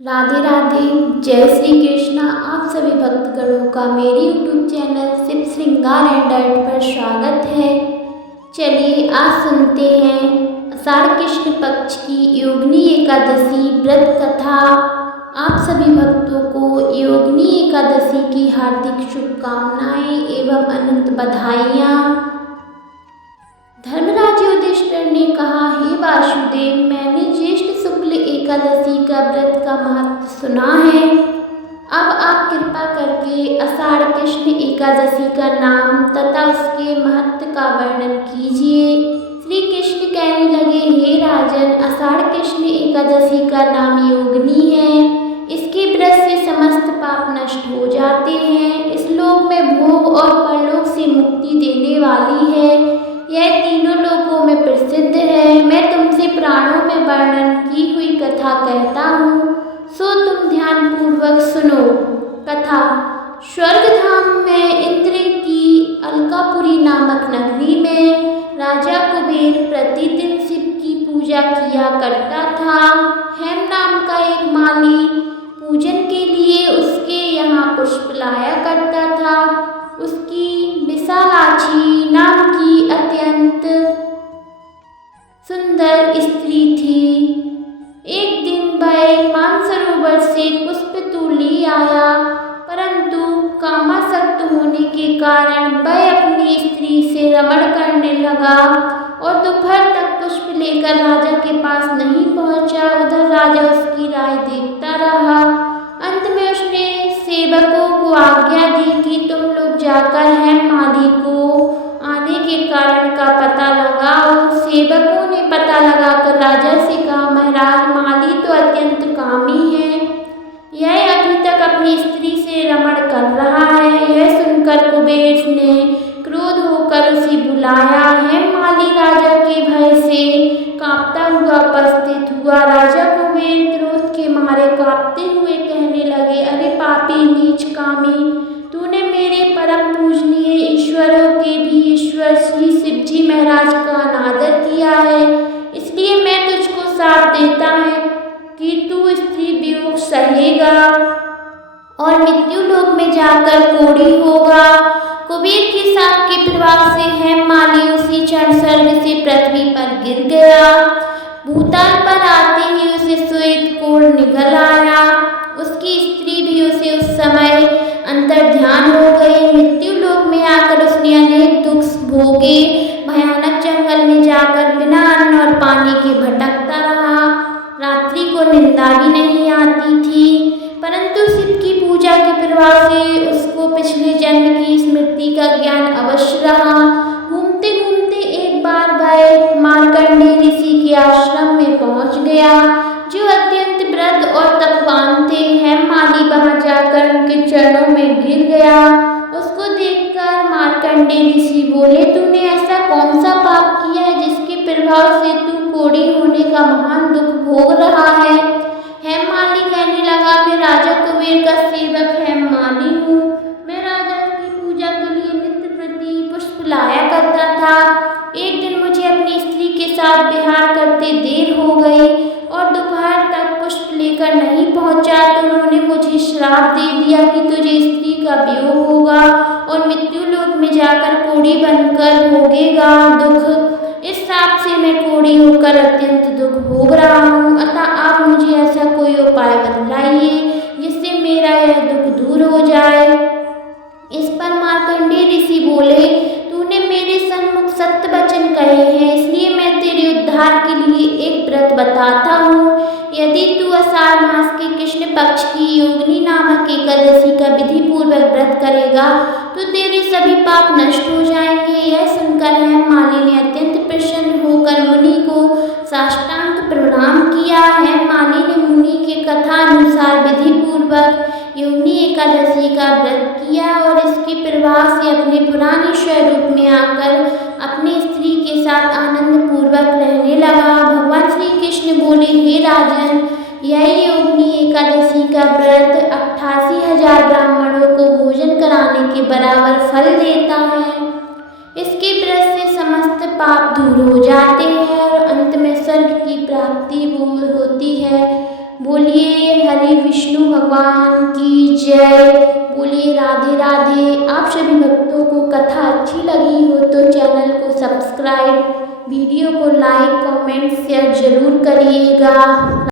राधे राधे। जय श्री कृष्णा। आप सभी भक्तगणों का मेरे यूट्यूब चैनल शिव श्रृंगार एंड आर्ट पर स्वागत है। चलिए आज सुनते हैं आषाढ़ कृष्ण पक्ष की योगिनी एकादशी व्रत कथा। आप सभी भक्तों को योगिनी एकादशी की हार्दिक शुभकामनाएं एवं अनंत बधाइयाँ। धर्मराज युधिष्ठिर ने कहा, हे वासुदेव, मैंने ज्येष्ठ शुक्ल एकादशी का व्रत का महत्व सुना है। अब आप कृपा करके आषाढ़ कृष्ण एकादशी का नाम तथा उसके महत्व का वर्णन कीजिए। श्री कृष्ण कहने लगे, हे राजन, आषाढ़ कृष्ण एकादशी का नाम योगिनी है। इसके व्रत से समस्त पाप नष्ट हो जाते हैं। इस लोक में भोग और परलोक से मुक्ति देने वाली है। यह तीनों लोकों में प्रसिद्ध है। मैं तुमसे प्राणों में वर्णन की हुई कथा कहता हूँ, सो तुम ध्यान पूर्वक सुनो। कथा। स्वर्ग धाम में इंद्र की अलकापुरी नामक नगरी में राजा कुबेर प्रतिदिन शिव की पूजा किया करता था। हेम नाम का एक माली पूजन के लिए उसके यहाँ पुष्प लाया करता था। उसकी विशालाक्षी नाम की अत्यंत सुंदर स्त्री थी। एक दिन वह मानसरोवर से पुष्प तो ले आया, परंतु कामासक्त होने के कारण वह अपनी स्त्री से रमण करने लगा और दोपहर तक पुष्प लेकर राजा के पास नहीं पहुंचा। उधर राजा उसकी राह देखता रहा। अंत में उसने सेवकों को आज्ञा दी कि तुम लोग जाकर हेम माली को आने के कारण का पता लगाओ। सेवकों ने पता लगाकर राजा से कहा, महाराज, माली तो अत्यंत कामी है। यह अभी तक अपनी स्त्री से रमण कर रहा है। यह सुनकर कुबेर ने क्रोध होकर उसे बुलाया। हेम माली राजा के भय से कांपता हुआ उपस्थित हुआ। राजा कुबेर क्रोध के मारे कांपते हुए कहने लगे, अरे पापी नीच कामी, तूने मेरे परम पूजनीय ईश्वरों के भी ईश्वर श्री शिवजी महाराज का अनादर किया है। इसलिए मैं तुझको श्राप देता है कि तू स्त्री वियोग सहेगा और मृत्यु लोक में जाकर कोढ़ी होगा। कुबेर के शाप के प्रभाव से हेम माली उसी क्षण स्वर्ग से पृथ्वी पर गिर गया। भूताल पर आते ही उसे श्वेत कोढ़ निकल आया। उसकी स्त्री भी उसे उस समय अंतर्ध्यान हो गई। मृत्यु लोक में आकर उसने अनेक दुख भोगे। भयानक जंगल में जाकर बिना अन्न और पानी के भटकता रहा। रात्रि को निंदा भी नहीं आती थी, परंतु शिव की पूजा के प्रभाव से उसको पिछले जन्म की स्मृति का ज्ञान अवश्य रहा। घूमते घूमते एक बार वह मार्कंडेय ऋषि के आश्रम में पहुंच गया, जो अत्यंत व्रत और तपवान थे। हेम माली वहां जाकर उनके चरणों में गिर गया। उसको देखकर मार्कंडेय ऋषि बोले, तूने ऐसा कौन सा पाप किया है जिसके प्रभाव से तू कोढ़ी होने का महान दुख भोग रहा है? हेम माली कहने लगा, मैं राजा कुबेर का सेवक हेम माली हूँ। मैं राजा की पूजा के लिए नित्य प्रति पुष्प लाया करता था। एक दिन मुझे अपनी स्त्री के साथ विहार करते देर हो गई और दोपहर तक पुष्प लेकर नहीं पहुंचा, तो उन्होंने मुझे श्राप दे दिया कि तुझे स्त्री का वियोग होगा और मृत्यु लोक में जाकर कोढ़ी बनकर भोगेगा दुख। इस श्राप से मैं कोढ़ी होकर अत्यंत दुख भोग रहा हूँ। अतः आप मुझे ऐसा कोई उपाय बतलाइए जिससे मेरा यह दुख दूर हो जाए। इस पर मार्कंडेय ऋषि बोले, तूने मेरे सन्मुख सत्य वचन कहे हैं, इसलिए मैं तेरे उद्धार के लिए एक व्रत बताता हूँ। यदि तू आषाढ़ मास के कृष्ण पक्ष की योगिनी नामक एकादशी का विधि पूर्वक व्रत करेगा तो तेरे सभी पाप नष्ट हो जाएंगे। यह सुनकर हेम माली ने अत्यंत प्रसन्न होकर मुनि को साष्टांग प्रणाम किया। हेम माली ने मुनि के कथा अनुसार विधि पूर्वक योगिनी एकादशी का व्रत किया और इसके प्रभाव से अपने पुराने स्वरूप में आकर अपनी स्त्री के साथ आनंद पूर्वक रहने लगा। भगवान श्री कृष्ण बोले, हे राजन, यह योगिनी एकादशी का व्रत 88,000 ब्राह्मणों को भोजन कराने के बराबर फल देता है। इसके व्रत से समस्त पाप दूर हो जाते हैं और अंत में स्वर्ग की प्राप्ति होती है। बोलिए हरि विष्णु भगवान की जय। बोलिए राधे राधे। आप सभी भक्तों को कथा अच्छी लगी हो तो चैनल को सब्सक्राइब, वीडियो को लाइक, कमेंट, शेयर जरूर करिएगा।